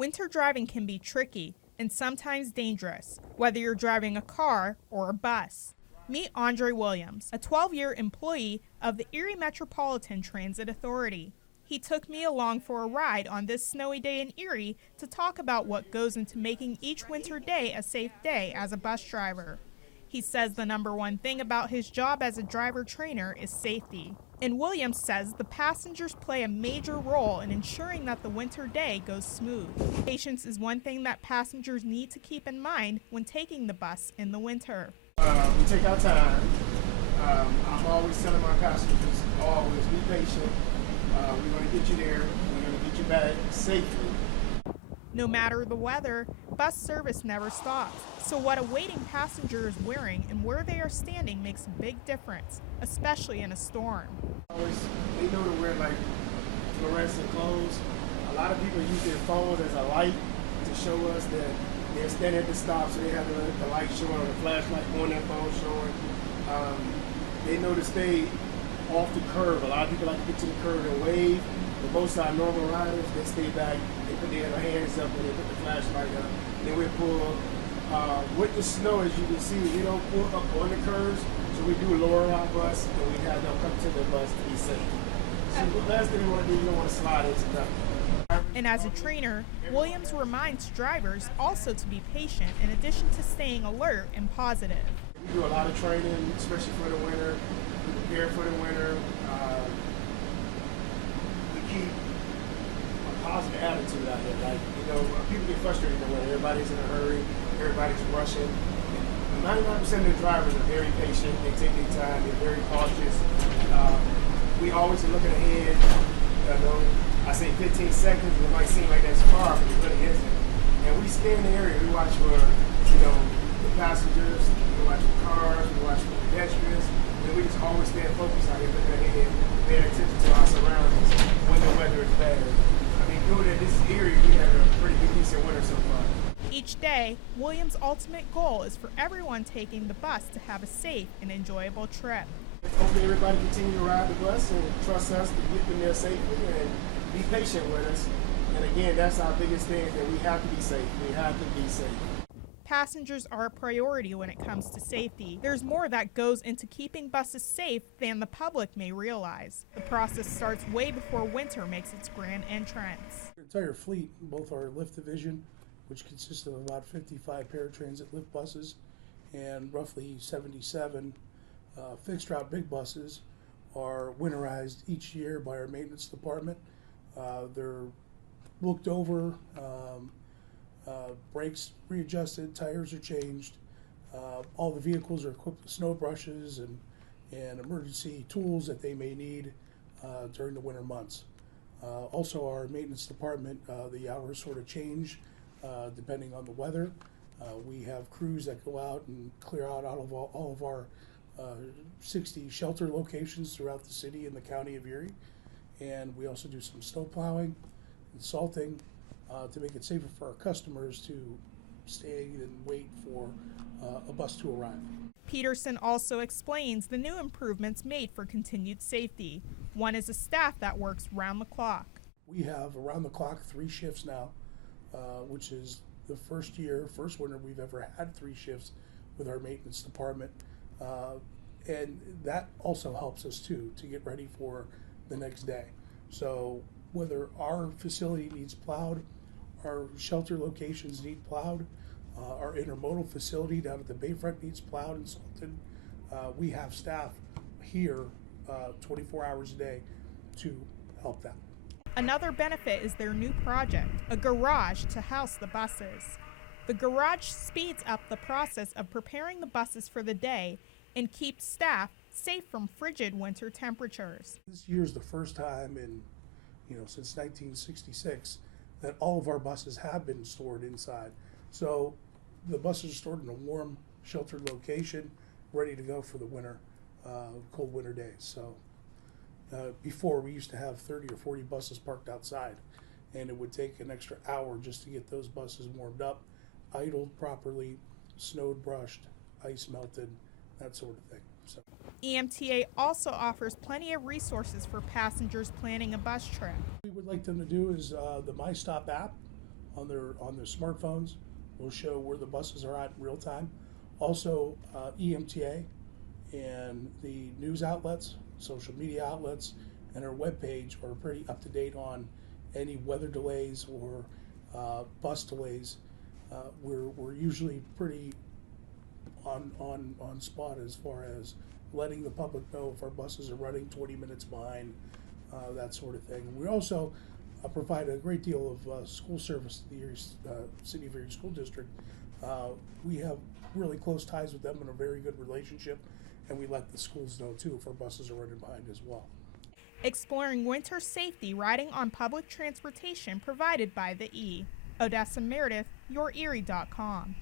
Winter driving can be tricky and sometimes dangerous, whether you're driving a car or a bus. Meet Andre Williams, a 12-year employee of the Erie Metropolitan Transit Authority. He took me along for a ride on this snowy day in Erie to talk about what goes into making each winter day a safe day as a bus driver. He says the number one thing about his job as a driver trainer is safety. And Williams says the passengers play a major role in ensuring that the winter day goes smooth. Patience is one thing that passengers need to keep in mind when taking the bus in the winter. We take our time. I'm always telling my passengers, always be patient. We're going to get you there. We're going to get you back safely. No matter the weather, bus service never stops. So what a waiting passenger is wearing and where they are standing makes a big difference, especially in a storm. They know to wear like fluorescent clothes. A lot of people use their phones as a light to show us that they're standing at the stop, so they have the light showing or the flashlight on their phone showing. They know to stay off the curb. A lot of people like to get to the curb and wave. But most of our normal riders, they stay back, they put their hands up and they put the flashlight up. Then we pull, with the snow, as you can see, we don't pull up on the curves, so we do lower our bus and we have them come to the bus to be safe. So the last thing we want to do, you don't want to slide into nothing. And as a trainer, Williams reminds drivers also to be patient in addition to staying alert and positive. We do a lot of training, especially for the winter. We prepare for the winter. We keep a positive attitude out here. Like, people get frustrated in the winter. Everybody's in a hurry. Everybody's rushing. 99% of the drivers are very patient. They take their time. They're very cautious. We always are looking ahead. I say 15 seconds, and it might seem like that's far, but it really isn't. And we scan the area. We watch for, the passengers. We watch for cars. We watch for pedestrians. And we just always stay focused out here, looking ahead, paying attention to our surroundings when the weather is bad. Doing it this area, we had a pretty good decent winter so far. Each day, Williams' ultimate goal is for everyone taking the bus to have a safe and enjoyable trip. Hopefully everybody continue to ride the bus and trust us to get them there safely and be patient with us. And again, that's our biggest thing, is that we have to be safe. We have to be safe. Passengers are a priority when it comes to safety. There's more that goes into keeping buses safe than the public may realize. The process starts way before winter makes its grand entrance. Our entire fleet, both our lift division, which consists of about 55 paratransit lift buses and roughly 77 fixed route big buses, are winterized each year by our maintenance department. They're looked over, brakes readjusted, tires are changed. All the vehicles are equipped with snow brushes and emergency tools that they may need during the winter months. Also, our maintenance department, the hours sort of change depending on the weather. We have crews that go out and clear out all of our 60 shelter locations throughout the city and the county of Erie. And we also do some snow plowing and salting to make it safer for our customers to stay and wait for a bus to arrive. Peterson also explains the new improvements made for continued safety. One is a staff that works round the clock. We have around the clock 3 shifts now, which is the first winter we've ever had 3 shifts with our maintenance department. And that also helps us too to get ready for the next day. So whether our facility needs plowed, our shelter locations need plowed, our intermodal facility down at the Bayfront needs plowed and salted, we have staff here 24 hours a day to help them. Another benefit is their new project, a garage to house the buses. The garage speeds up the process of preparing the buses for the day and keeps staff safe from frigid winter temperatures. This year's the first time since 1966 that all of our buses have been stored inside. So the buses are stored in a warm, sheltered location, ready to go for the winter, cold winter days. So before, we used to have 30 or 40 buses parked outside, and it would take an extra hour just to get those buses warmed up, idled properly, snowed, brushed, ice melted, that sort of thing. So EMTA also offers plenty of resources for passengers planning a bus trip. what we would like them to do is the MyStop app. on their smartphones. Will show where the buses are at in real time. Also, EMTA and the news outlets, social media outlets, and our webpage are pretty up to date on any weather delays or bus delays. We're usually pretty on spot as far as letting the public know if our buses are running 20 minutes behind, that sort of thing. We also provide a great deal of school service to the Erie, City of Erie School District. We have really close ties with them and a very good relationship, and we let the schools know too if our buses are running behind as well. Exploring winter safety riding on public transportation provided by the E. Odessa Meredith, YourErie.com.